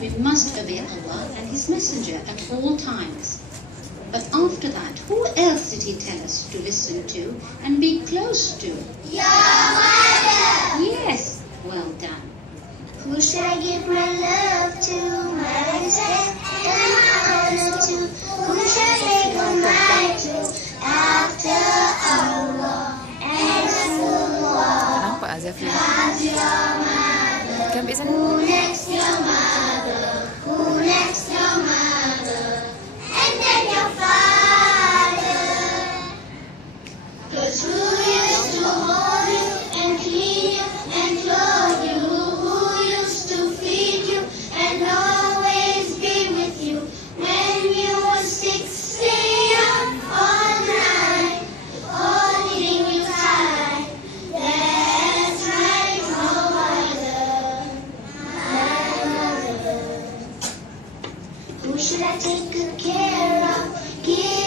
We must obey Allah and His Messenger at all times. But after that, who else did He tell us to listen to and be close to? Your mother! Yes, well done. Who should I give my love to? My respect and my honor to? Who should I say goodbye to? After Allah and Rasulullah. Nampak Azafin? God's your mother. Kan Bik sana? Who next your mother? Who next your mother? And then your father. 'Cause who used to hold you and clean you and clothe you? Who used to feed you and always be with you when you were 6 young all night, holding you tight? That's right, your mother, my mother. Who should I take good care of? Give